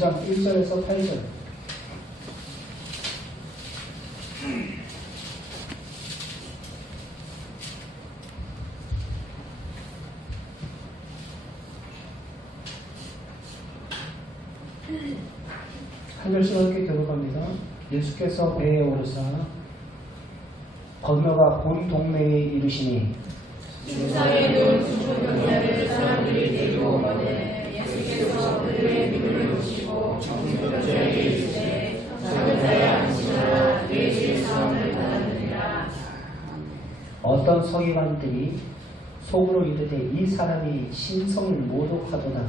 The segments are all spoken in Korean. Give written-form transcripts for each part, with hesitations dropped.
9장 1절에서 8절. 한 절씩 함께 들어갑니다. 예수께서 배에 오르사 건너가 본 동네에 이르시니 세상에 놓은 죽은 병자를 사람들이 데리고 오거든 예수께서 그들의 믿음을 보시고 죽은 병자에게 이르시되 작은 자야 안심하라 내 죄 사함을 받았느니라. 어떤 서기관들이 속으로 이르되 이 사람이 신성을 모독하도다.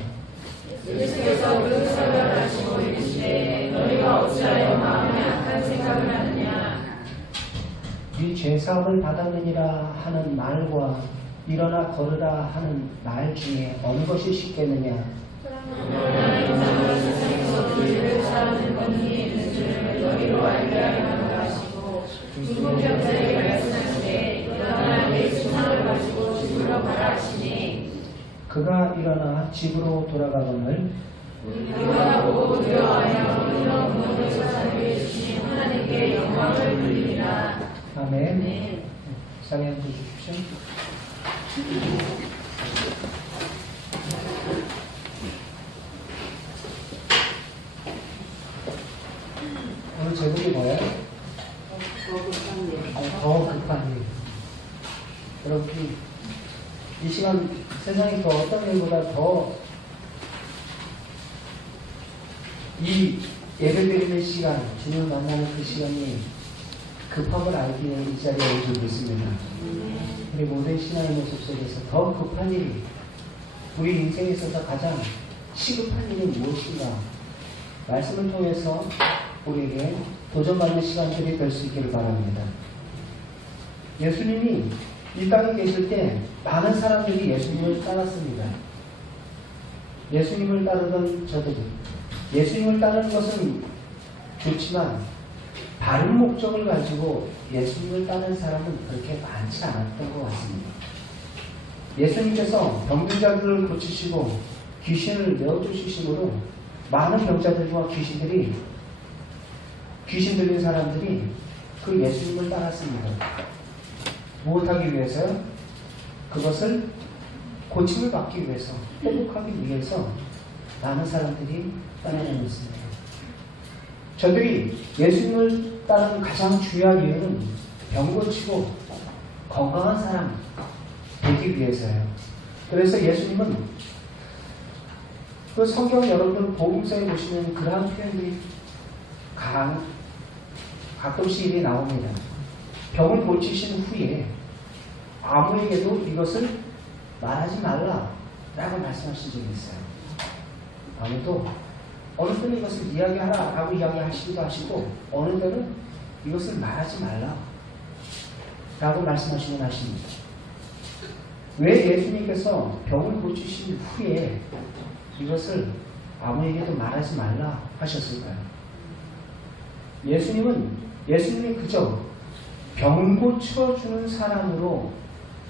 예수께서 그 사람을 하시고 이르시되 너희가 어찌하여 마음에 악한 생각을 하느냐. 네 죄사함을 받았느니라 하는 말과 일어나 걸으라 하는 말 중에 어느 것이 쉽겠느냐. 그러나 인자가 세상에서 그들을 사하는 권능이 있는 줄을 너희로 알게 하려고 하시고 죽은 병자에게 말씀하시되 일어나 내 신앙을 가지고 집으로 가라 하시니 그가 일어나 집으로 돌아가거늘 일어나고 두려워하여 이런 구원을 자비해 주신 하나님께 영광을 돌리리라. 아멘. 자리 앉으십시오. 오늘 제목이 뭐예요? 더 급한 일. 여러분, 이 시간 세상에 그 어떤 일보다 더 이 예배드리는 시간, 주님을 만나는 그 시간이 급함을 알기에 이 자리에 오고 있습니다. 우리 모든 신앙의 모습 속에서 더 급한 일이, 우리 인생에 있어서 가장 시급한 일이 무엇인가, 말씀을 통해서 우리에게 도전받는 시간들이 될 수 있기를 바랍니다. 예수님이 이 땅에 계실 때 많은 사람들이 예수님을 따랐습니다. 예수님을 따르던 저들이, 예수님을 따르는 것은 좋지만 바른 목적을 가지고 예수님을 따르는 사람은 그렇게 많지 않았던 것 같습니다. 예수님께서 병든 자들을 고치시고 귀신을 내어주시심으로 많은 병자들과 귀신 들린 사람들이 그 예수님을 따랐습니다. 무엇하기 위해서요? 그것을 고침을 받기 위해서, 회복하기 위해서 많은 사람들이 따라다녔습니다. 저들이 예수님을 따르는 가장 중요한 이유는 병 고치고 건강한 사람 되기 위해서예요. 그래서 예수님은 그 성경 여러분들 복음서에 보시면 그러한 표현들이 가끔씩 일이 나옵니다. 병을 고치신 후에 아무에게도 이것을 말하지 말라라고 말씀하신 적이 있어요. 아무도 어느 때는 이것을 이야기하라라고 이야기하시기도 하시고 어느 때는 이것을 말하지 말라라고 말씀하시곤 하십니다. 왜 예수님께서 병을 고치신 후에 이것을 아무에게도 말하지 말라 하셨을까요? 예수님이 그저 병 고쳐주는 사람으로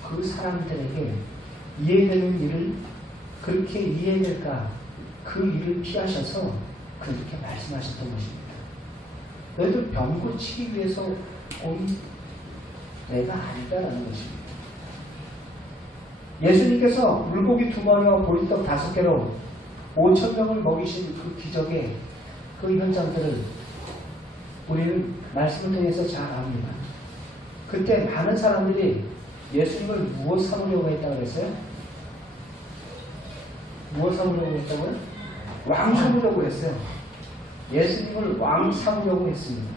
그 사람들에게 이해되는 일을 그렇게 이해될까 그 일을 피하셔서 그렇게 말씀하셨던 것입니다. 너희들 병 고치기 위해서 온 내가 아니다라는 것입니다. 예수님께서 물고기 2마리와 보리떡 5개로 5,000명을 먹이신 그 기적의 그 현장들을 우리는 말씀을 통해서 잘 압니다. 그때 많은 사람들이 예수님을 무엇 삼으려고 했다고 했어요? 무엇 삼으려고 했다고요? 왕 삼으려고 했어요. 예수님을 왕 삼으려고 했습니다.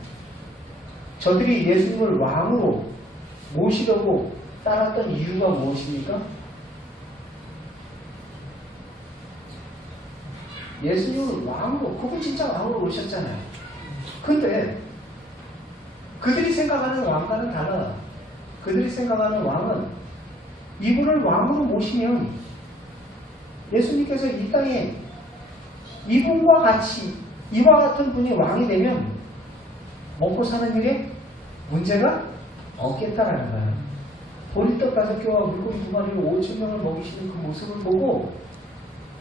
저들이 예수님을 왕으로 모시려고 따랐던 이유가 무엇입니까? 예수님을 왕으로, 그분 진짜 왕으로 오셨잖아요. 근데 그들이 생각하는 왕과는 달라. 그들이 생각하는 왕은 이분을 왕으로 모시면 예수님께서 이 땅에 이분과 같이 이와 같은 분이 왕이 되면 먹고 사는 일에 문제가 없겠다라는 거예요. 보리떡 5개와 물고기 2마리로 5,000명을 먹이시는 그 모습을 보고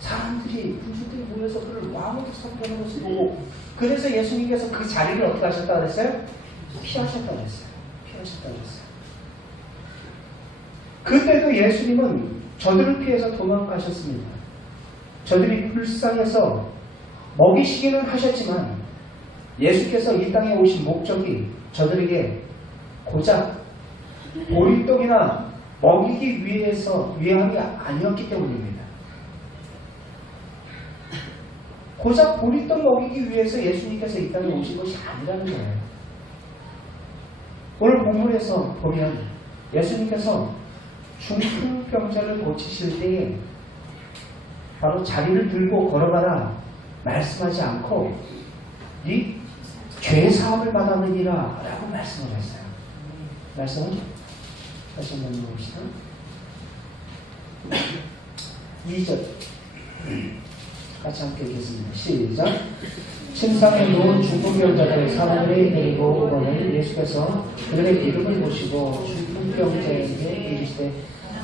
사람들이 군주들이 모여서 그를 왕으로 삼는 것을 보고 그래서 예수님께서 그 자리를 어떻게 하셨다고 그랬어요? 피하셨다고 그랬어요. 피하셨다고 그랬어요. 그때도 예수님은 저들을 피해서 도망가셨습니다. 저들이 불쌍해서 먹이시기는 하셨지만 예수께서 이 땅에 오신 목적이 저들에게 고작 보리떡이나 먹이기 위함이 아니었기 때문입니다. 고작 보리떡 먹이기 위해서 예수님께서 이 땅에 오신 것이 아니라는 거예요. 오늘 본문에서 보면 예수님께서 중풍병자를 고치실 때에 바로 자리를 들고 걸어가라 말씀하지 않고 네 죄사함을 받았느니라 라고 말씀을 했어요. 말씀은 다시 한번 읽어봅시다. 2절 같이 함께 읽겠습니다. 시작. 침상에 누운 중풍병자를 사람들이 데리고 오거늘 예수께서 그들의 이름을 보시고 중풍병자에게 이르시되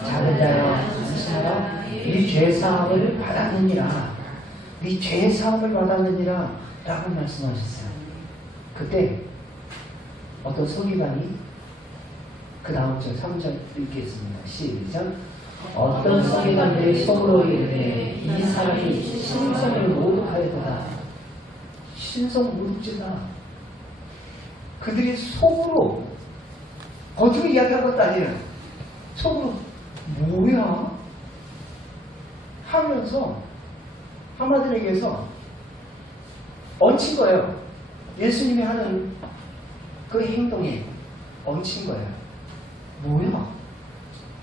작은 자야 안심하라 네 죄사함을 받았느니라 네 죄사함을 받았느니라 라고 말씀하셨어요. 그때 어떤 서기관이 그 다음 절 3절 읽겠습니다. 시작. 어떤 서기관들이 속으로 이르되 이 사람이 신성을 모독하였도다. 신성 모독죄다. 그들이 속으로 겉으로 이야기한 것도 아니에요. 속으로 뭐야? 하면서 한마디로 얘기해서 얹힌 거예요. 예수님이 하는 그 행동에 얹힌 거예요. 뭐야?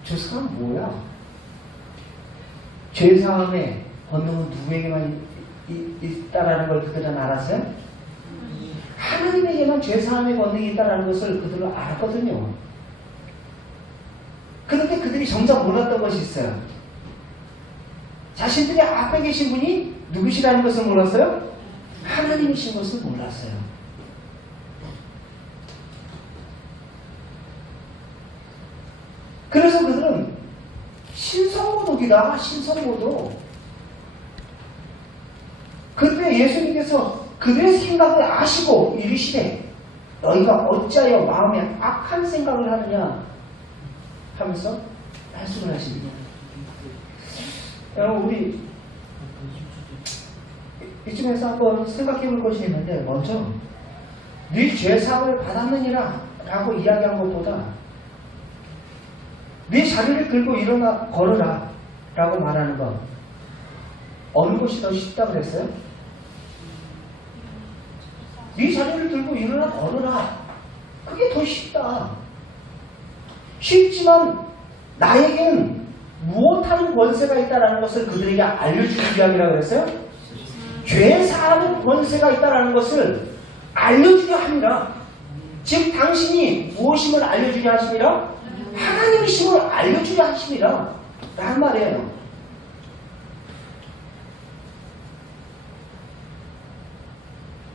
저 사람 뭐야? 죄사함의 권능은 누구에게만 있다라는 걸 그들은 알았어요? 하나님에게만 죄사함의 권능이 있다라는 것을 그들은 알았거든요. 그런데 그들이 정작 몰랐던 것이 있어요. 자신들이 앞에 계신 분이 누구시라는 것을 몰랐어요? 하나님이신 것을 몰랐어요. 그래서 그들은 신성모독이다. 신성모독. 그때 예수님께서 그들의 생각을 아시고 이르시되 너희가 어찌하여 마음에 악한 생각을 하느냐 하면서 말씀을 하십니다. 여러분 우리 이쯤에서 한번 생각해 볼 것이 있는데 먼저 네 죄사함을 받았느니라 라고 이야기한 것보다 네 자리를 들고 일어나 걸어라 라고 말하는 것 어느 것이 더 쉽다고 그랬어요? 네 자리를 들고 일어나 걸어라 그게 더 쉽다. 쉽지만 나에겐 무엇하는 권세가 있다는 것을 그들에게 알려주는 이야기라고 그랬어요? 죄사하는 권세가 있다는 것을 알려주려 합니다. 즉 당신이 무엇임을 알려주려 하십니다. 하나님이심을 알려주려 하십니다. 라는 말이에요.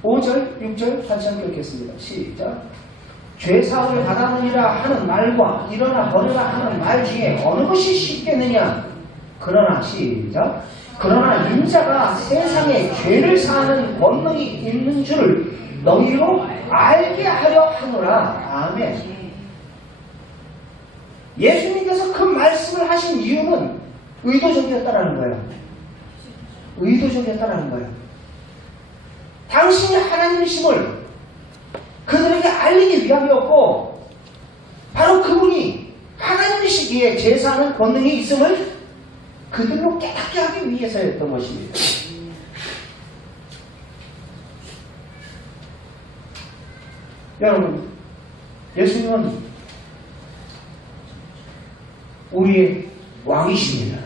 (5절) (6절) 같이 함께 읽겠습니다. 시작. 죄사함을 받았느니라 하는 말과 일어나 버려라 하는 말 중에 어느 것이 쉽겠느냐. 그러나 시작. 그러나 인자가 세상에 죄를 사하는 권능이 있는 줄을 너희로 알게 하려 하노라. 아멘. 예수님께서 그 말씀을 하신 이유는 의도적이었다라는 거예요. 의도적이었다라는 거예요. 당신이 하나님이심을 그들에게 알리기 위함이었고 바로 그분이 하나님이시기에 제사하는 권능이 있음을 그들로 깨닫게 하기 위해서였던 것입니다. 여러분, 예수님은 우리의 왕이십니다.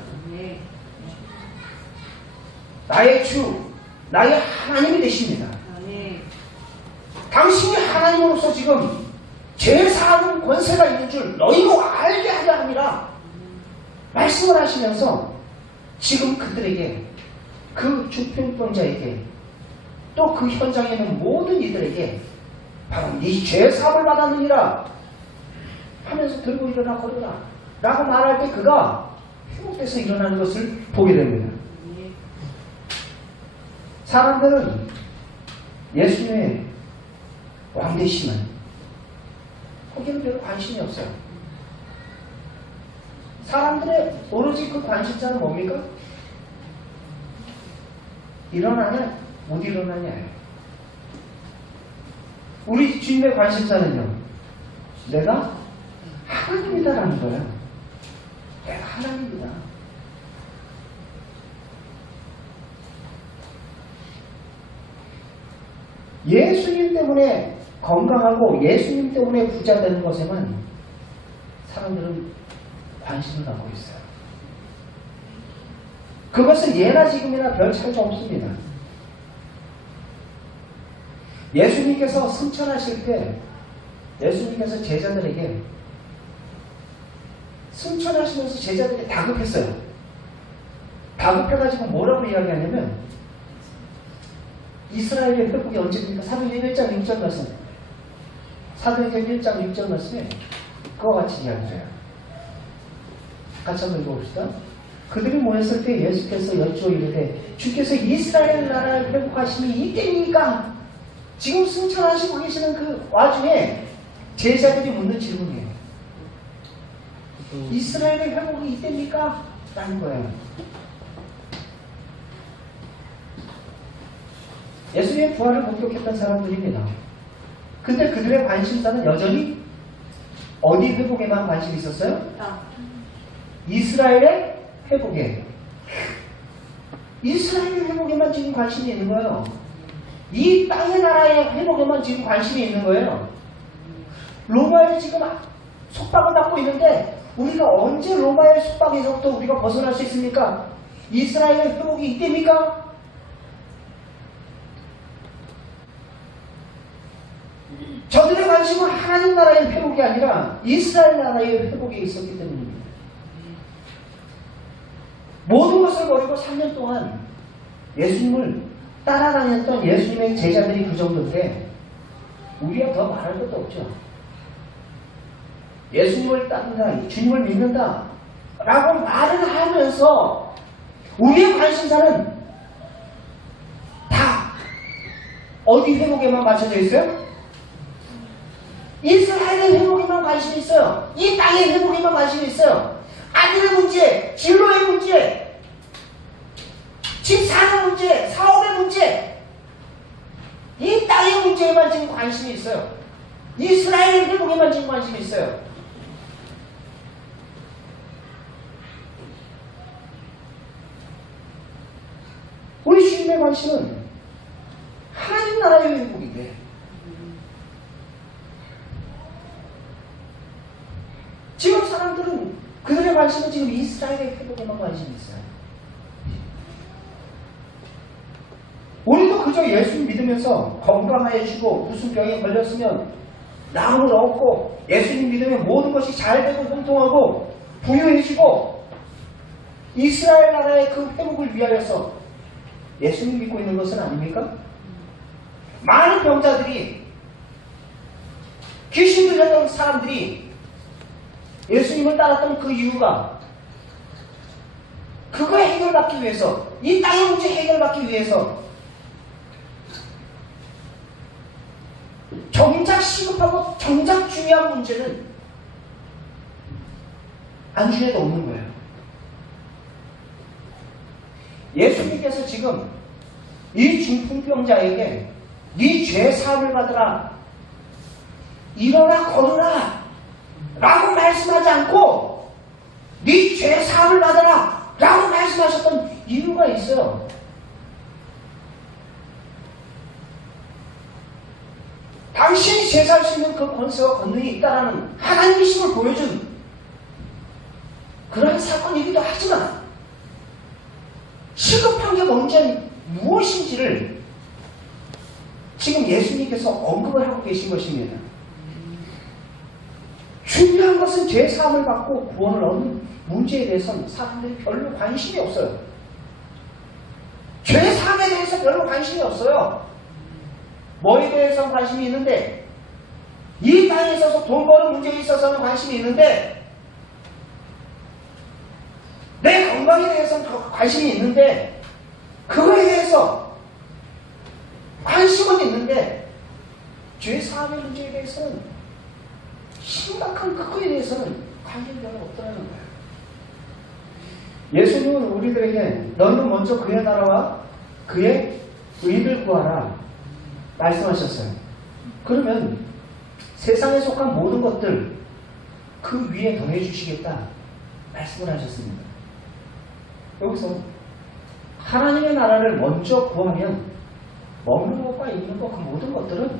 나의 주, 나의 하나님이 되십니다. 당신이 하나님으로서 지금 죄사하는 권세가 있는 줄 너희로 알게 하려 합니다. 말씀을 하시면서 지금 그들에게 그 중풍병자에게 또 그 현장에 있는 모든 이들에게 바로 네 죄사함을 받았느니라 하면서 들고 일어나 걸어라 라고 말할 때 그가 회복돼서 일어나는 것을 보게 됩니다. 사람들은 예수님의 왕되심은 거기는 별로 관심이 없어요. 사람들의 오로지 그 관심사는 뭡니까? 일어나냐 못 일어나냐예요. 우리 주님의 관심사는요, 내가 하나님이다라는 거예요. 내가 하나님이다. 예수님 때문에 건강하고 예수님 때문에 부자 되는 것에만 사람들은 관심을 갖고 있어요. 그것은 예나 지금이나 별 차이가 없습니다. 예수님께서 승천하실 때 예수님께서 제자들에게 승천하시면서 제자들이 다급했어요. 다급해가지고 뭐라고 이야기하냐면 이스라엘의 회복이 언제입니까? 사도행전 1장 6절 말씀. 사도행전 1장 6절 말씀에 그와 같이 이야기해요. 같이 한번 읽어봅시다. 그들이 모였을 때 예수께서 여쭈어 이르되 주께서 이스라엘 나라를 회복하심이 이때입니까? 지금 승천하시고 계시는 그 와중에 제자들이 묻는 질문이에요. 이스라엘의 회복이 이때입니까? 라는 거예요. 예수님의 부활을 목격했던 사람들입니다. 근데 그들의 관심사는 여전히 어디 회복에만 관심이 있었어요? 이스라엘의 회복에. 이스라엘의 회복에만 지금 관심이 있는 거예요. 이 땅의 나라의 회복에만 지금 관심이 있는 거예요. 로마에 지금 속박을 받고 있는데 우리가 언제 로마의 속박에서부터 우리가 벗어날 수 있습니까? 이스라엘의 회복이 이때입니까? 저들의 관심은 하나님 나라의 회복이 아니라 이스라엘 나라의 회복에 있었기 때문입니다. 모든 것을 버리고 3년 동안 예수님을 따라다녔던 예수님의 제자들이 그 정도인데 우리가 더 말할 것도 없죠. 예수님을 따른다, 주님을 믿는다 라고 말을 하면서 우리의 관심사는 다 어디 회복에만 맞춰져 있어요? 이스라엘의 회복에만 관심이 있어요. 이 땅의 회복에만 관심이 있어요. 아들의 문제, 진로의 문제, 집 사는 문제, 사업의 문제, 이 땅의 문제에만 지금 관심이 있어요. 이스라엘의 회복에만 지금 관심이 있어요. 우리 주님의 관심은 하나님 나라의 회복인데 지금 사람들은 그들의 관심은 지금 이스라엘의 회복에만 관심이 있어요. 우리도 그저 예수님 믿으면서 건강해지고 무슨 병에 걸렸으면 나음을 얻고 예수님 믿으면 모든 것이 잘되고 형통하고 부유해지고 이스라엘 나라의 그 회복을 위하여서 예수님 믿고 있는 것은 아닙니까? 많은 병자들이 귀신 들렸던 사람들이 예수님을 따랐던 그 이유가 그거 해결받기 위해서, 이 땅의 문제 해결받기 위해서 정작 시급하고 정작 중요한 문제는 안중에도 없는 거예요. 예수님께서 지금 이 중풍병자에게 네 죄 사함을 받으라, 일어나 걸으라 라고 말씀하지 않고 네 죄 사함을 받아라 라고 말씀하셨던 이유가 있어요. 당신이 제사할 수 있는 그 권세와 권능이 있다라는 하나님이심을 보여준 그러한 사건이기도 하지만 시급한 게 무엇인지를 지금 예수님께서 언급을 하고 계신 것입니다. 중요한 것은 죄 사함을 받고 구원을 얻는 문제에 대해서는 사람들이 별로 관심이 없어요. 죄 사함에 대해서 별로 관심이 없어요. 뭐에 대해서는 관심이 있는데, 이 땅에 있어서 돈 버는 문제에 있어서는 관심이 있는데, 내 건강에 대해서는 관심이 있는데, 그거에 대해서 관심은 있는데 죄 사함의 문제에 대해서는 심각한 그거에 대해서는 관심이 별로 없다는 거예요. 예수님은 우리들에게 너는 먼저 그의 나라와 그의 의를 구하라 말씀하셨어요. 그러면 세상에 속한 모든 것들 그 위에 더해 주시겠다 말씀을 하셨습니다. 여기서 하나님의 나라를 먼저 구하면 먹는 것과 입는 것 그 모든 것들은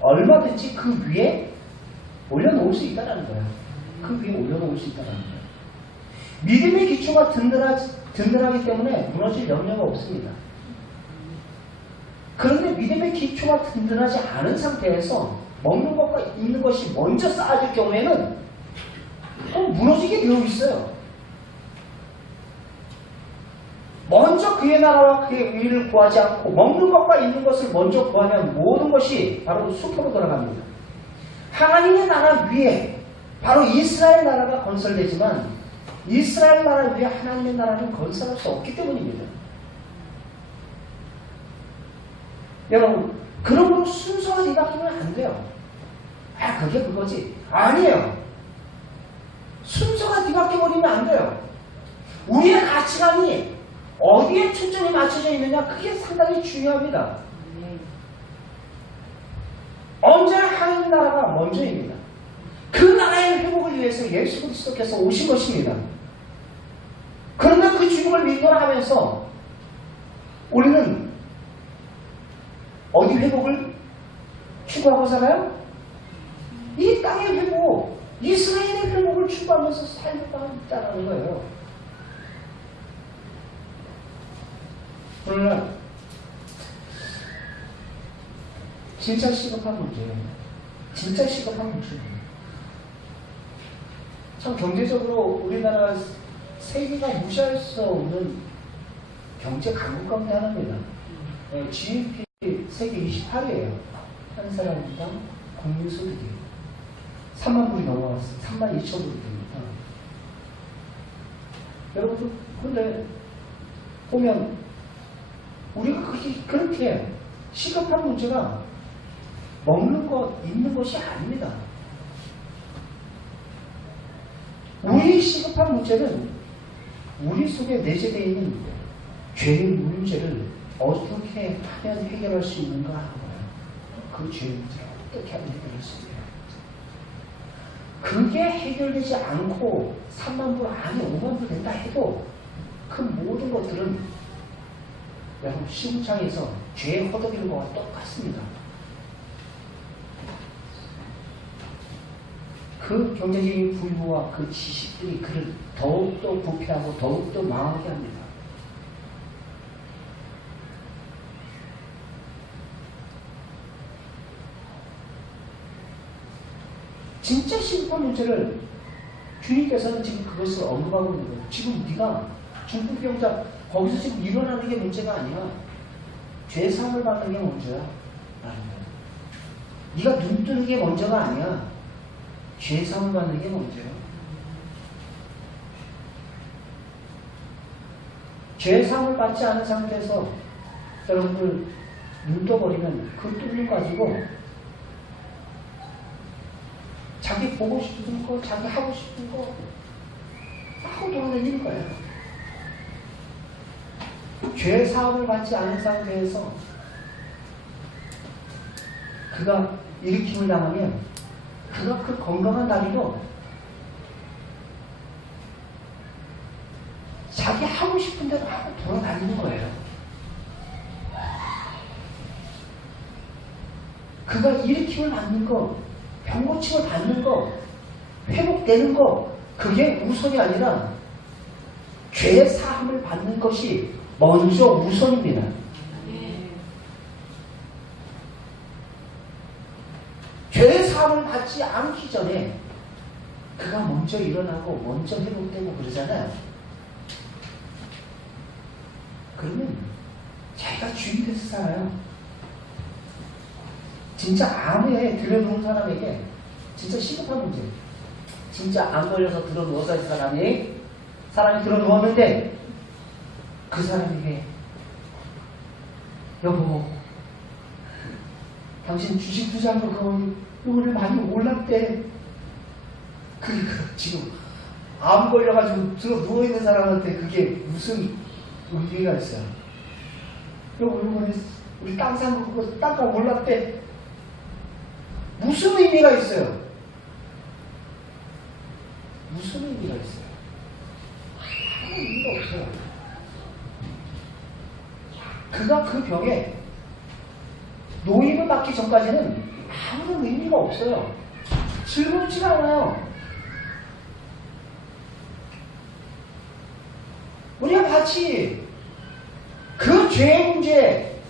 얼마든지 그 위에 올려놓을 수 있다는 거예요. 그 위에 올려놓을 수 있다는 거예요. 믿음의 기초가 든든하기 때문에 무너질 염려가 없습니다. 그런데 믿음의 기초가 든든하지 않은 상태에서 먹는 것과 입는 것이 먼저 쌓아질 경우에는 무너지게 되어 있어요. 먼저 그의 나라와 그의 의를 구하지 않고 먹는 것과 입는 것을 먼저 구하면 모든 것이 바로 수포로 돌아갑니다. 하나님의 나라 위에 바로 이스라엘 나라가 건설되지만 이스라엘 나라 위에 하나님의 나라는 건설할 수 없기 때문입니다. 여러분, 그러므로 순서가 뒤바뀌면 안 돼요. 아, 그게 그거지. 아니에요. 순서가 뒤바뀌어버리면 안 돼요. 우리의 가치관이 어디에 초점이 맞춰져 있느냐, 그게 상당히 중요합니다. 언제나 하나님 나라가 먼저입니다. 그 나라의 회복을 위해서 예수 그리스도께서 오신 것입니다. 그런데 그 주님을 믿노라 하면서 우리는 어디 회복을 추구하고 살아요? 이 땅의 회복, 이스라엘의 회복을 추구하면서 살고 있다는 거예요. 그러나 진짜 시급한 문제예요. 진짜 시급한 문제예요. 참 경제적으로 우리나라 세계가 무시할 수 없는 경제 강국 가운데 하나입니다. GDP 세계 28위예요. 한 사람당 국민소득이 3만 불이 넘어갔어요. 3만 2천 불이 됩니다. 여러분, 근데 보면 우리가 그렇게 시급한 문제가 먹는 것, 입는 것이 아닙니다. 우리 시급한 문제는 우리 속에 내재되어 있는 죄의 문제를 어떻게 하면 해결할 수 있는가 하는 거예요. 그 죄의 문제를 어떻게 하면 해결할 수 있는가. 그게 해결되지 않고 3만 불 아니 5만 불 된다 해도 그 모든 것들은 여러분 시궁창에서 죄에 허덕이는 것과 똑같습니다. 그 경제적인 부유와 그 지식들이 그를 더욱더 부패하고 더욱더 망하게 합니다. 진짜 시급한 문제를 주님께서는 지금 그것을 언급하고 있는 거예요. 지금 네가 중풍병자 거기서 지금 일어나는 게 문제가 아니야. 죄사함을 받는 게 먼저야. 네가 눈 뜨는 게 먼저가 아니야. 죄사함을 받는 게 먼저야. 죄사함을 받지 않은 상태에서 여러분들 눈 떠버리면 그 뚫림 가지고 자기 보고 싶은 거, 자기 하고 싶은 거 하고 돌아다니는 거예요. 죄 사함을 받지 않은 상태에서 그가 일으킴을 당하면 그가 그 건강한 다리로 자기 하고 싶은 대로 하고 돌아다니는 거예요. 그가 일으킴을 받는 거, 병고침을 받는 거, 회복되는 거, 그게 우선이 아니라 죄 사함을 받는 것이 먼저 우선입니다. 죄 사함을 받지 않기 전에 그가 먼저 일어나고 먼저 회복되고 그러잖아요. 그러면 자기가 주인 돼서 살아요. 진짜 암에 들여놓은 사람에게 진짜 시급한 문제. 진짜 암 걸려서 들어누워서 이 사람이 들어누웠는데 그 사람에게 여보 당신 주식 투자한 거 그거 오늘 많이 올랐대. 지금 암 걸려가지고 들어 누워있는 사람한테 그게 무슨 의미가 있어요? 우리 땅 산 거 그거 땅값 올랐대. 무슨 의미가 있어요? 무슨 의미가 있어요? 아무 의미가 없어요. 그가 그 병에 노임을 받기 전까지는 아무런 의미가 없어요. 즐겁지가 않아요. 우리가 마치 그 죄의 문제,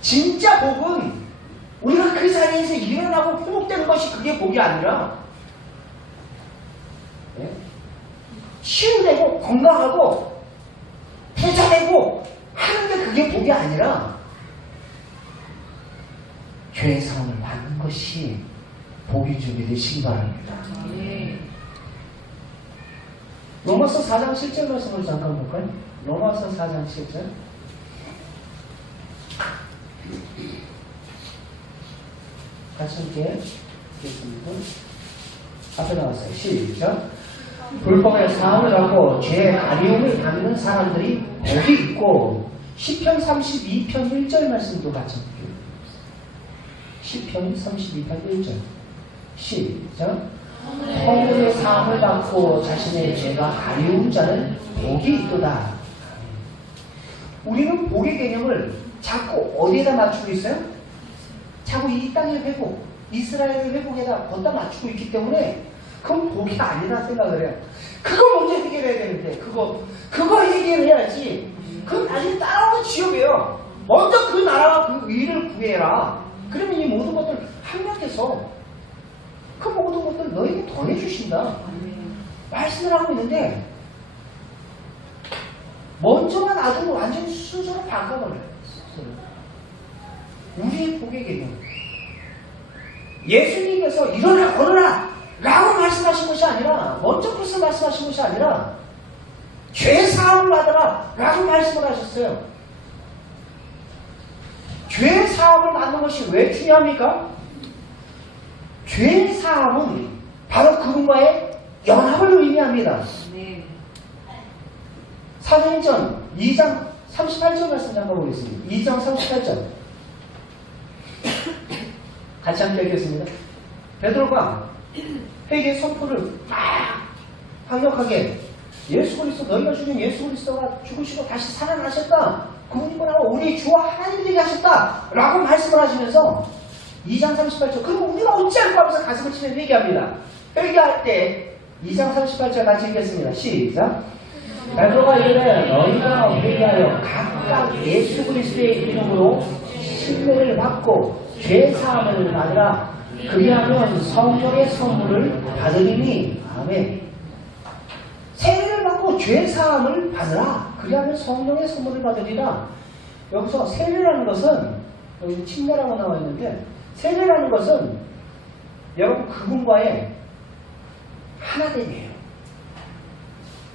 진짜 복은 우리가 그 자리에서 일어나고 회복되는 것이 그게 복이 아니라 치유되고 건강하고 부자되고 하는데 그게 복이 아니라 죄의 사함을 받는 것이 복이 준비되시기 바랍니다. 로마서 4장 7절 말씀을 잠깐 볼까요? 로마서 4장 7절. 같이 함께 읽겠습니다. 앞에 나왔어요. 시작. 불법의 사함을 갖고 죄의 가리움을 받는 사람들이 복이 있고, 시편 32편 1절 말씀도 같이 볼게요. 시편 32편 1절. 시작. 허물의 사함을 받고 자신의 죄가 가리운 자는 복이 있도다. 우리는 복의 개념을 자꾸 어디에다 맞추고 있어요? 자꾸 이 땅의 회복, 이스라엘의 회복에다 걷다 맞추고 있기 때문에 그건 복이 아니라 생각을 해요. 그거 먼저 해결해야 되는데 그거 해결해야지. 그건 나중에 따라오는 지옥이에요. 먼저 그 나라와 그 의를 구해라. 그러면 이 모든 것들 합력해서 그 모든 것들 너에게 더해주신다. 말씀을 하고 있는데 먼저만 놔두고 완전히 순서로 바꿔버려요. 우리의 복의 개념. 예수님께서 일어나 걸어라 라고 말씀하신 것이 아니라, 먼저 그것을 말씀하신 것이 아니라 죄 사함을 받아라 라고 말씀을 하셨어요. 죄 사함을 받는 것이 왜 중요합니까? 죄 사함은 바로 그분과의 연합을 의미합니다. 사도행전 2장 38절 말씀 잠깐 보겠습니다. 2장 38절 같이 함께 읽겠습니다. 베드로가 회개 선포를 막 강력하게, 예수 그리스도, 너희가 죽인 예수 그리스도가 죽으시고 다시 살아나셨다, 그분이 뭐라고 우리 주와 하나님 되게 하셨다 라고 말씀을 하시면서 2장 38절 그럼 우리가 어찌할까 하면서 가슴을 치며 회개합니다. 회개할 때 2장 38절 같이 읽겠습니다. 시작. 베드로가 이르되 너희가 회개하여 각각 예수 그리스도의 이름으로 신뢰를 받고 죄 사함을 받으라. 그리하면 성령의 선물을 받으리니. 아멘. 세례를 받고 죄 사함을 받으라. 그리하면 성령의 선물을 받으리라. 여기서 세례라는 것은, 여기 침례라고 나와 있는데, 세례라는 것은 여러분 그분과의 하나됨이에요.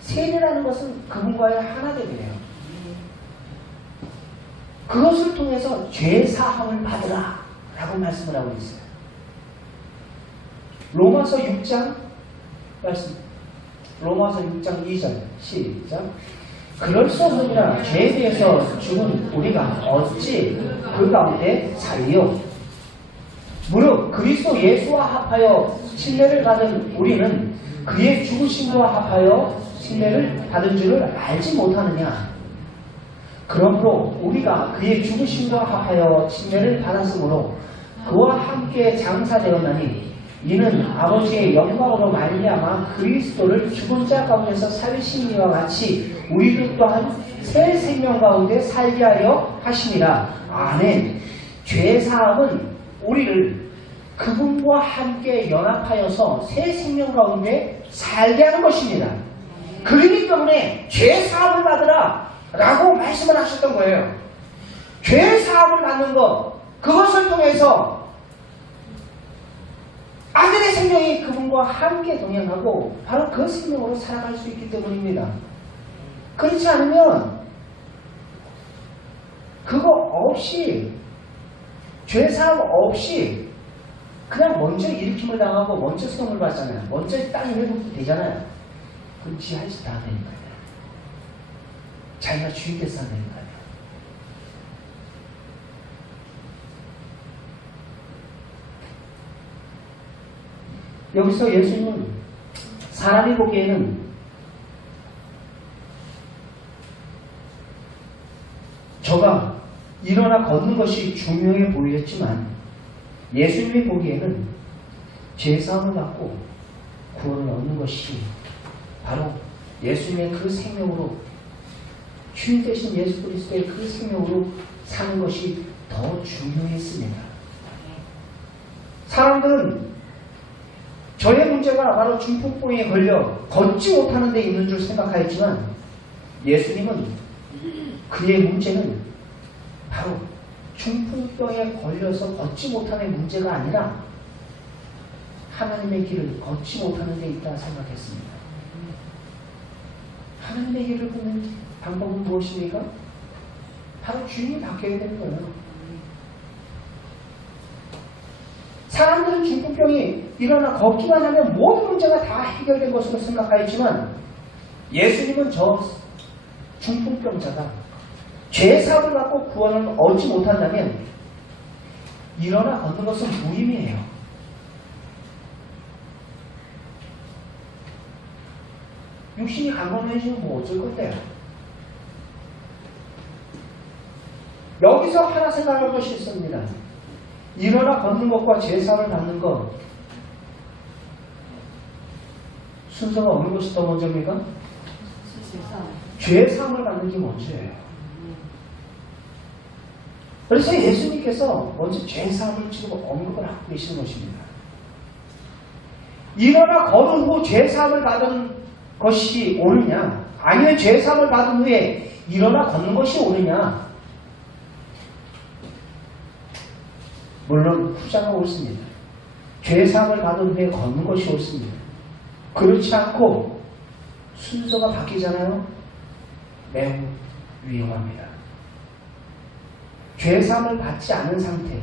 세례라는 것은 그분과의 하나됨이에요. 그것을 통해서 죄 사함을 받으라 라고 말씀을 하고 있어요. 로마서 6장 말씀, 로마서 6장 2절 시작. 그럴 수 없느니라. 죄에 대해서 죽은 우리가 어찌 그 가운데 살리요? 무릇 그리스도 예수와 합하여 침례를 받은 우리는 그의 죽으심과 합하여 침례를 받은 줄을 알지 못하느냐? 그러므로 우리가 그의 죽으심과 합하여 침례를 받았으므로 그와 함께 장사되었나니, 이는 아버지의 영광으로 말미암아 그리스도를 죽은 자 가운데서 살리신 이와 같이 우리도 또한 새 생명 가운데 살게 하려 하심이라. 아멘. 죄 사함은 우리를 그분과 함께 연합하여서 새 생명 가운데 살게 하는 것입니다. 그러기 때문에 죄 사함을 받으라 라고 말씀을 하셨던 거예요. 죄 사함을 받는 것, 그것을 통해서 아들의 생명이 그분과 함께 동행하고 바로 그 생명으로 살아갈 수 있기 때문입니다. 그렇지 않으면 그거 없이 죄사함 없이 그냥 먼저 일으킴을 당하고 먼저 시험을 받잖아요. 먼저 땅이 회복도 되잖아요. 그럼 지 할 짓 다 되니까요. 자기가 주인 돼서 안 되니까요. 여기서 예수님은 사람이 보기에는 저가 일어나 걷는 것이 중요해 보였지만 예수님이 보기에는 죄사함을 받고 구원을 얻는 것이 바로 예수님의 그 생명으로 주인 되신 예수 그리스도의 그 생명으로 사는 것이 더 중요했습니다. 사람들은 저의 문제가 바로 중풍병에 걸려 걷지 못하는 데 있는 줄 생각하였지만 예수님은 그의 문제는 바로 중풍병에 걸려서 걷지 못하는 문제가 아니라 하나님의 길을 걷지 못하는 데 있다 생각했습니다. 하나님의 길을 걷는 방법은 무엇입니까? 바로 주인이 바뀌어야 되는 거예요. 사람들은 중풍병이 일어나 걷기만 하면 모든 문제가 다 해결된 것으로 생각하였지만 예수님은 저 중풍병자가 죄사함을 받고 구원을 얻지 못한다면 일어나 걷는 것은 무의미해요. 육신이 강건해지면 뭐 어쩔 건데요. 여기서 하나 생각할 것이 있습니다. 일어나 걷는 것과 죄사함을 받는 것 순서가 어느 것이 더 먼저입니까? 죄사함을 받는 게 먼저예요. 그래서 예수님께서 먼저 죄사함을 지금 언급을 하고 계시는 것입니다. 일어나 걸은 후 죄사함을 받은 것이 옳으냐, 아니면 죄사함을 받은 후에 일어나 걷는 것이 옳으냐? 물론 후자가 옳습니다. 죄사함을 받은 후에 걷는 것이 옳습니다. 그렇지 않고 순서가 바뀌잖아요. 매우 위험합니다. 죄사함을 받지 않은 상태,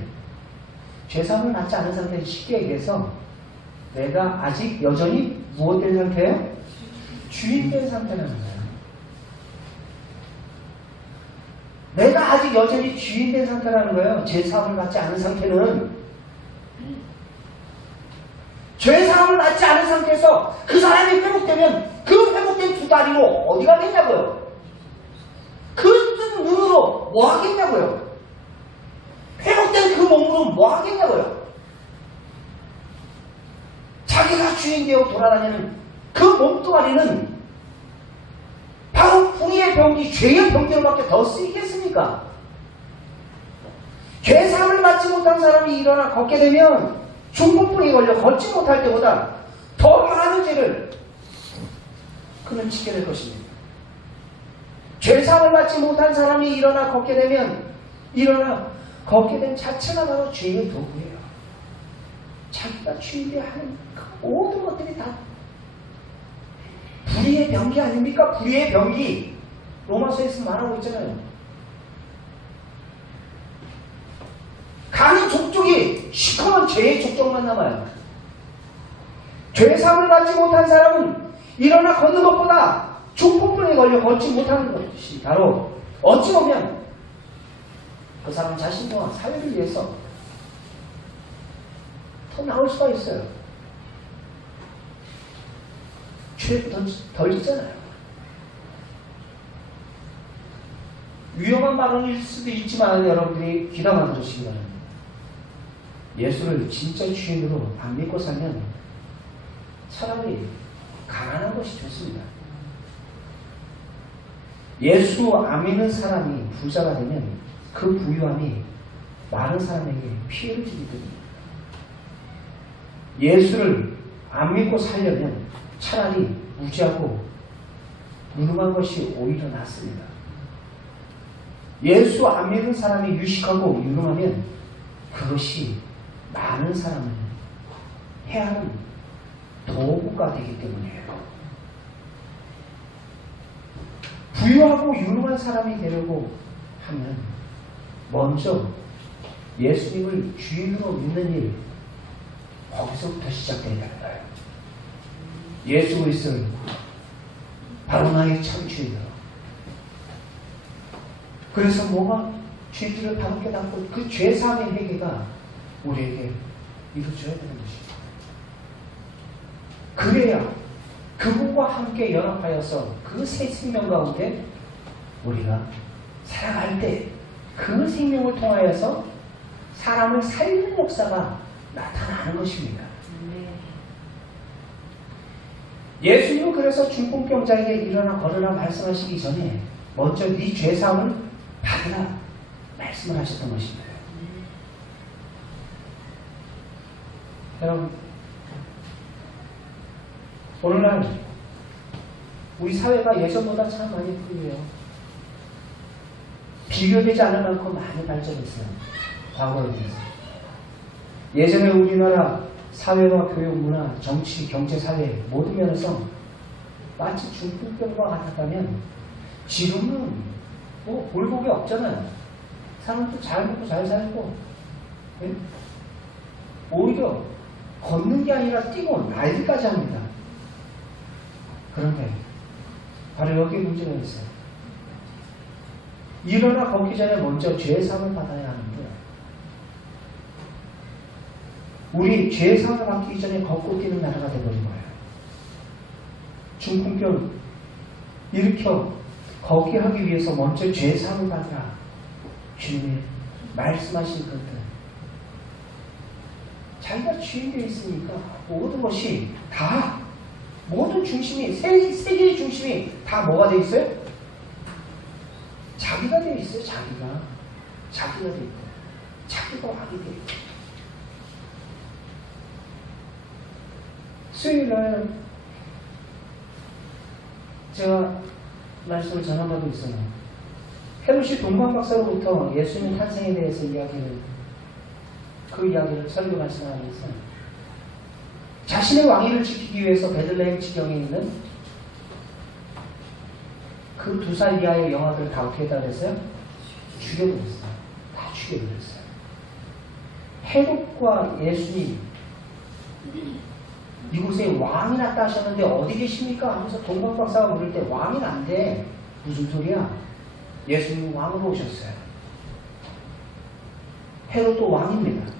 죄사함을 받지 않은 상태는 쉽게 얘기해서 내가 아직 여전히 무엇된 상태예요? 주인된 상태라는 거예요. 내가 아직 여전히 주인된 상태라는 거예요. 죄사함을 받지 않은 상태는. 죄사함을 받지 않은 상태에서 그 사람이 회복되면 그 회복된 두 다리로 어디 가겠냐고요? 그 뜬 눈으로 뭐 하겠냐고요? 회복된 그 몸으로 뭐 하겠냐고요? 자기가 주인 되어 돌아다니는 그 몸뚱아리는 바로 불의의 병기, 죄의 병기로밖에 더 쓰이겠습니까? 죄사함을 받지 못한 사람이 일어나 걷게 되면 중풍병에 걸려 걷지 못할 때보다 더 많은 죄를 그는 지게 될 것입니다. 죄사함을 받지 못한 사람이 일어나 걷게 되면 일어나 걷게 된 자체가 바로 죄의 도구예요. 자기가 주인되어 하는 그 모든 것들이 다 불의의 병기 아닙니까? 불의의 병기. 로마서에서 말하고 있잖아요. 가는 족족이 시커먼 죄의 족족만 남아요. 죄사함을 받지 못한 사람은 일어나 걷는 것보다 중풍병에 걸려 걷지 못하는 것이 바로 어찌 보면 그 사람 자신 또한 사회를 위해서 더 나을 수가 있어요. 죄도 덜 짓잖아요. 위험한 발언일 수도 있지만 여러분들이 귀담아 들으시기 바랍니다. 예수를 진짜 주인으로 안 믿고 살면 차라리 가난한 것이 좋습니다. 예수 안 믿는 사람이 부자가 되면 그 부유함이 많은 사람에게 피해를 주기 때문입니다. 예수를 안 믿고 살려면 차라리 무지하고 무능한 것이 오히려 낫습니다. 예수 안 믿는 사람이 유식하고 유능하면 그것이 많은 사람을 해하는 도구가 되기 때문이에요. 부유하고 유능한 사람이 되려고 하면 먼저 예수님을 주인으로 믿는 일, 거기서부터 시작된다는 거예요. 예수 그리스도는 바로 나의 참 주인으로. 그래서 뭐가 죄질을 바로 깨닫고 그 죄사함의 회개가 우리에게 이루어져야 되는 것입니다. 그래야 그분과 함께 연합하여서 그 새 생명 가운데 우리가 살아갈 때 그 생명을 통하여서 사람을 살리는 역사가 나타나는 것입니다. 예수님은 그래서 중풍병자에게 일어나 걸으라 말씀하시기 전에 먼저 네 죄사함을 받으라 말씀을 하셨던 것입니다. 여러분, 오늘날 우리 사회가 예전보다 참 많이 풀려요. 비교되지 않을 만큼 많이 발전했어요. 과거에 비해서. 예전에 우리나라 사회와 교육, 문화, 정치, 경제, 사회 모든 면에서 마치 중풍병과 같았다면 지금은 뭐 볼복이 없잖아요. 사람도 잘 먹고 잘 살고, 네? 오히려 걷는 게 아니라 뛰고 난리까지 합니다. 그런데 바로 여기에 문제가 있어요. 일어나 걷기 전에 먼저 죄사함을 받아야 하는데 우리 죄사함을 받기 전에 걷고 뛰는 나라가 되어버린 거예요. 중풍병 일으켜 걷게 하기 위해서 먼저 죄사함을 받으라. 주님이 말씀하신 것들. 자기가 주인되어 있으니까 모든 것이 다, 모든 중심이, 세계의 중심이 다 뭐가 되어 있어요? 자기가 되어 있어요. 자기가 되어 있고 자기가 왕이 되어 있고. 수요일날 제가 말씀을 전한바도 있어요. 헤롯이 동방박사로부터 예수님 탄생에 대해서 그 이야기를 설교 말씀하면서 자신의 왕위를 지키기 위해서 베들레헴 지경에 있는 그 2살 이하의 영아들을 다 어떻게 했다 그랬어요? 죽여버렸어요. 다 죽여버렸어요. 헤롯과 예수님 이곳에 왕이 났다 하셨는데 어디 계십니까? 하면서 동방박사가 물을 때 왕이 난데 무슨 소리야? 예수님 왕으로 오셨어요. 헤롯도 왕입니다.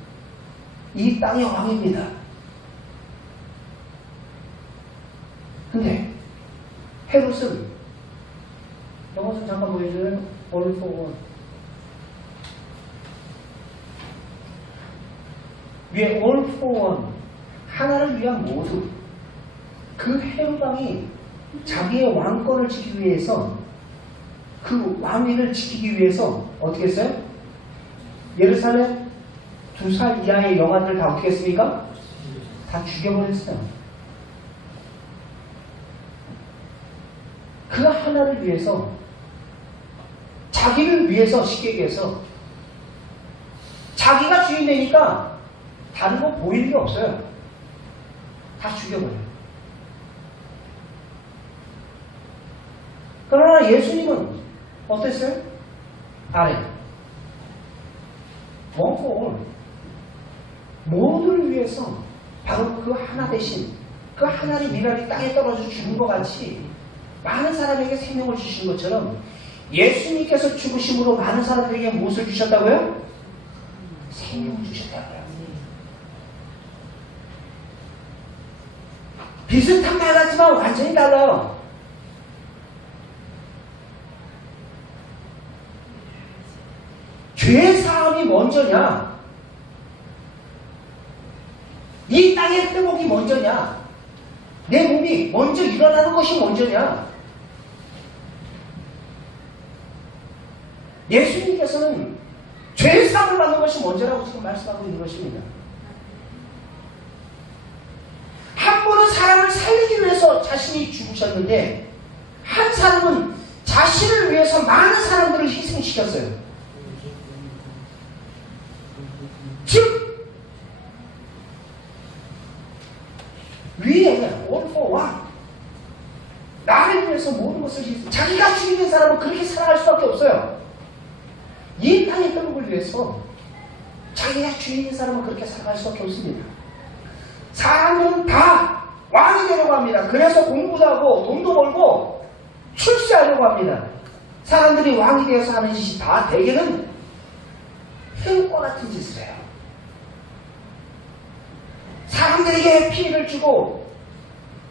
이 땅의 왕입니다. 근데 헤롯은 영어 좀 잠깐 보여줘요. All for one. 위에 All for one. 하나를 위한 모두. 그 헤롯 왕이 자기의 왕권을 지키기 위해서, 그 왕위를 지키기 위해서 어떻게 했어요? 예루살렘 2살 이하의 영아들 다 어떻게 했습니까? 다 죽여버렸어요. 그 하나를 위해서, 자기를 위해서, 쉽게 얘기해서 자기가 주인 되니까 다른 거 보이는 게 없어요. 다 죽여버려요. 그러나 예수님은 어땠어요? 아래. One for all. 모두를 위해서 바로 그 하나 대신, 그 하나의 미랄이 땅에 떨어져 죽은 것 같이 많은 사람에게 생명을 주신 것처럼 예수님께서 죽으심으로 많은 사람들에게 무엇을 주셨다고요? 생명을 주셨다고요. 비슷한 말 같지만 완전히 달라요. 죄사함이 먼저냐? 이 땅의 회복이 먼저냐? 내 몸이 먼저 일어나는 것이 먼저냐? 예수님께서는 죄사함을 받는 것이 먼저라고 지금 말씀하고 있는 것입니다. 한 분은 사람을 살리기 위해서 자신이 죽으셨는데 한 사람은 자신을 위해서 많은 사람들을 희생시켰어요. 즉 위에 all for one, 나를 위해서 모든 것을 희생. 자기가 죽이는 사람은 그렇게 살아갈 수밖에 없어요. 이 땅의 회복을 위해서 자기가 주인인 사람은 그렇게 살아갈 수밖에 없습니다. 사람들은 다 왕이 되려고 합니다. 그래서 공부도 하고 돈도 벌고 출세하려고 합니다. 사람들이 왕이 되어서 하는 짓이 다 대개는 해육과 같은 짓을 해요. 사람들에게 피해를 주고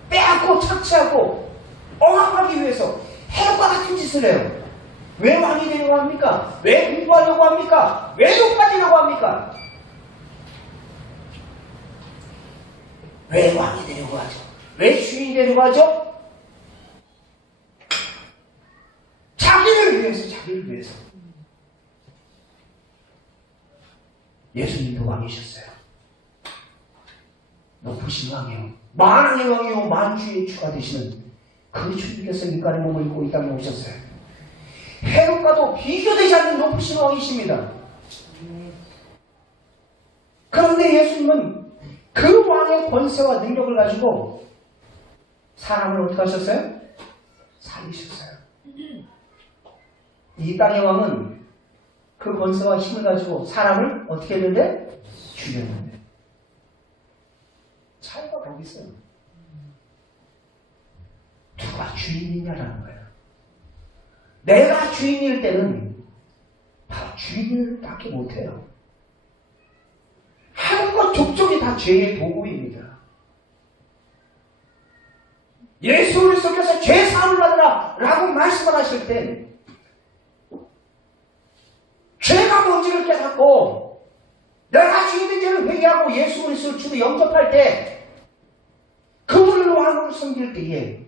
빼앗고 착취하고 억압하기 위해서 해육과 같은 짓을 해요. 왜 왕이 되려고 합니까? 왜 공부하려고 합니까? 왜 높아지려고 합니까? 왜 왕이 되려고 하죠? 왜 주인이 되려고 하죠? 자기를 위해서, 자기를 위해서. 예수님도 왕이셨어요. 높으신 왕이요. 만왕의 왕이요. 만주의 주가 되시는 그 주님께서 인간의 몸을 입고 이 땅에 오셨어요. 헤롯과도 비교되지 않는 높으신 왕이십니다. 그런데 예수님은 그 왕의 권세와 능력을 가지고 사람을 어떻게 하셨어요? 살리셨어요. 이 땅의 왕은 그 권세와 힘을 가지고 사람을 어떻게 했는데? 죽였는데. 차이가 거기 있어요. 누가 주인이냐라는 거예요. 내가 주인일 때는 다 주인을 밖에 못해요. 하는 것 족족이 다 죄의 도구입니다. 예수 그리스도께서 죄 사함을 받으라 라고 말씀을 하실 때 죄가 뭔지를 깨닫고 내가 주인된 죄를 회개하고 예수 그리스도를 주로 영접할 때 그분을 왕으로 섬길 때에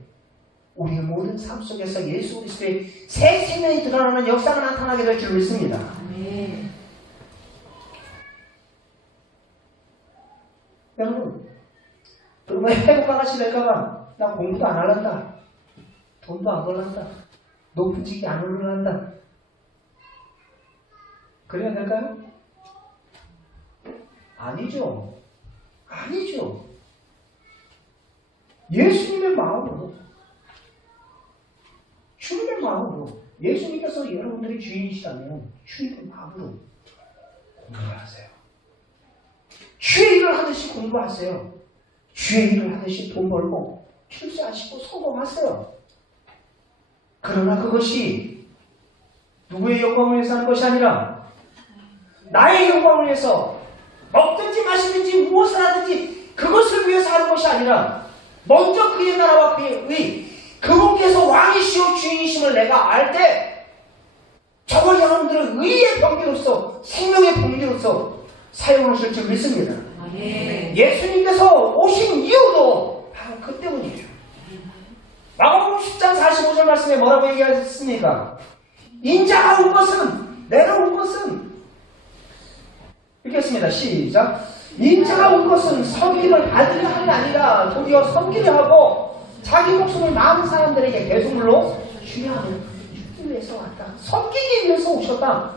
우리의 모든 삶 속에서 예수 그리스도의 새 생명이 드러나는 역사가 나타나게 될 줄 믿습니다. 네. 여러분, 해고가 같이 될까봐 나 공부도 안 할란다. 돈도 안 벌란다. 높은 직이 안 올라간다. 그래야 될까요? 아니죠. 아니죠. 예수님의 마음으로 주님의 마음으로 예수님께서 여러분들의 주인이시라면 주님의 마음으로 공부를 하세요. 주의 일을 하듯이 공부하세요. 주의 일을 하듯이 돈 벌고 출세하시고 성공하세요. 그러나 그것이 누구의 영광을 위해서 하는 것이 아니라 나의 영광을 위해서 먹든지 마시든지 무엇을 하든지 그것을 위해서 하는 것이 아니라 먼저 그의 나라와 그의 의 그분께서 왕이시오 주인이심을 내가 알 때 저걸 여러분들은 의의 병기로서 생명의 병기로서 사용하실 줄 믿습니다. 네. 예수님께서 오신 이유도 바로 그 때문이에요. 마가복음 10장 45절 말씀에 뭐라고 얘기하셨습니까? 인자가 온 것은 내가 온 것은 읽겠습니다. 시작. 인자가 온 것은 섬김을 받으려 함이 아니라 도리어 섬기려 하고 자기 목숨을 많은 사람들에게 대속물로 주려 하는 주기 위해서 왔다. 섬기기 위해서 오셨다.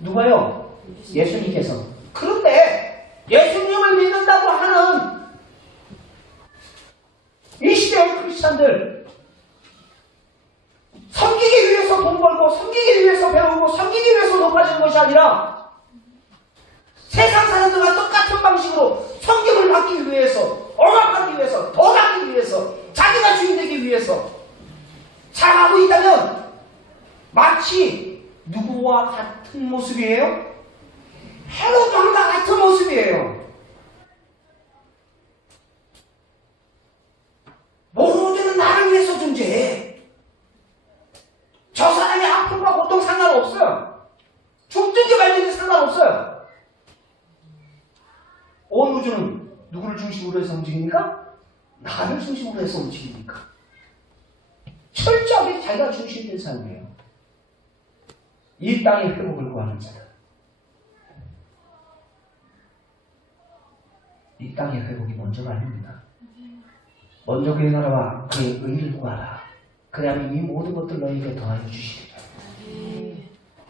누가요? 예수님께서. 그런데 예수님을 믿는다고 하는 이 시대의 크리스찬들 섬기기 위해서 돈 벌고 섬기기 위해서 배우고 섬기기 위해서 높아지는 것이 아니라 세상 사람들과 똑같은 방식으로 섬김을 받기 위해서 억압하기 위해서 더 받기 위해서 자기가 주인 되기 위해서 살아가고 있다면 마치 누구와 같은 모습이에요? 헤롯 왕과 같은 모습이에요. 모두는 나를 위해서 존재해. 저 사람의 아픔과 고통 상관없어요. 죽든지 말든지 상관없어요. 온 우주는 누구를 중심으로 해서 움직입니까? 나를 중심으로 해서 움직입니까? 철저하게 자기가 중심된 삶이에요. 이 땅의 회복을 구하는 자는 이 땅의 회복이 먼저가 아닙니다. 먼저 그의 나라와 그의 의를 구하라. 그래야면 이 모든 것들 너희에게 더하여 주시리라.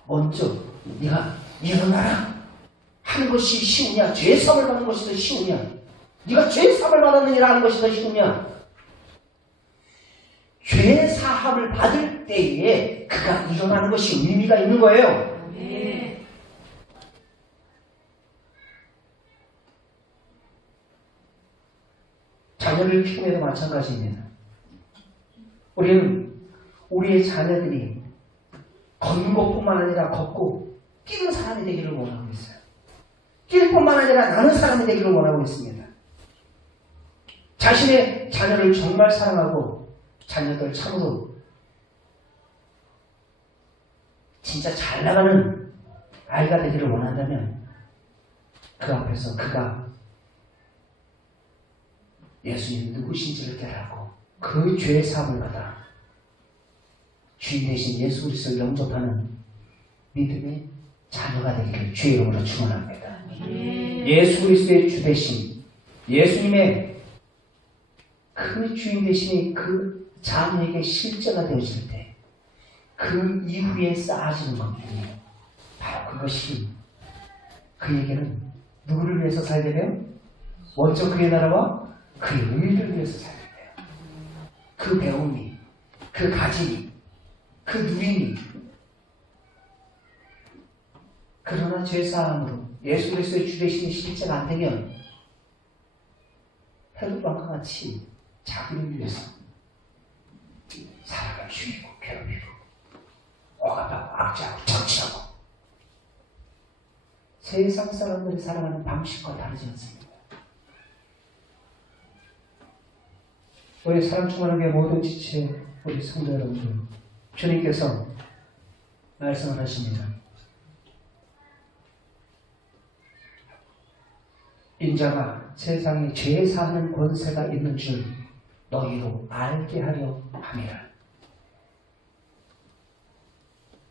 먼저 네가 일어나라 하는 것이 쉬우냐? 죄 사함을 받는 것이 더 쉬우냐? 네가 죄 사함을 받았느니라 하는 것이 더 쉬우냐? 죄 사함을 받을 때에 그가 일어나는 것이 의미가 있는 거예요. 자녀를 키우면도 마찬가지입니다. 우리는 우리의 자녀들이 걷는 것뿐만 아니라 걷고 뛰는 사람이 되기를 원하고 있어요. 뛸 뿐만 아니라 나는 사람이 되기를 원하고 있습니다. 자신의 자녀를 정말 사랑하고 자녀들 참으로 진짜 잘 나가는 아이가 되기를 원한다면 그 앞에서 그가 예수님 누구신지를 깨닫고 그 죄의 사함을 받아 주인 대신 예수 그리스도를 영접하는 믿음의 자녀가 되기를 주의 이름으로 축원합니다. 예수 그리스도의 주 대신 예수님의 그 주인 대신이 그 자녀에게 실제가 되어질 때 그 이후에 쌓아지는 겁니다. 바로 그것이 그에게는 누구를 위해서 살게 돼요? 먼저 그의 나라와 그의 의를 위해서 살게 돼요. 그 배움이, 그 가짐이, 그 누림이. 그러나 죄사함으로 예수 그리스도의 주 되시는 실제가 안 되면 헤롯왕과 같이 자기를 위해서 사람을 죽이고 괴롭히고 오가다고 악취하고 정치하고 세상 사람들이 살아가는 방식과 다르지 않습니다. 우리 사랑 충만한 게 모든 지체 우리 성도 여러분들, 주님께서 말씀을 하십니다. 인자가 세상에 죄 사는 권세가 있는 줄 너희로 알게 하려 함이라.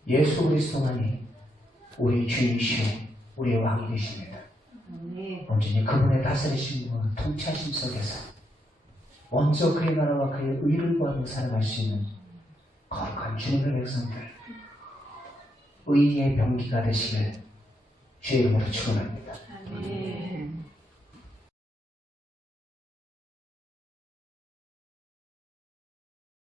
예수 그리스도만이 우리 주님이시오 우리의 왕이 되십니다. 온전히 그분의 다스리심과 통치하심 속에서 먼저 그의 나라와 그의 의를 구하며 살아갈 수 있는 거룩한 주님의 백성들, 의의 병기가 되시길 주의 이름으로 축원합니다.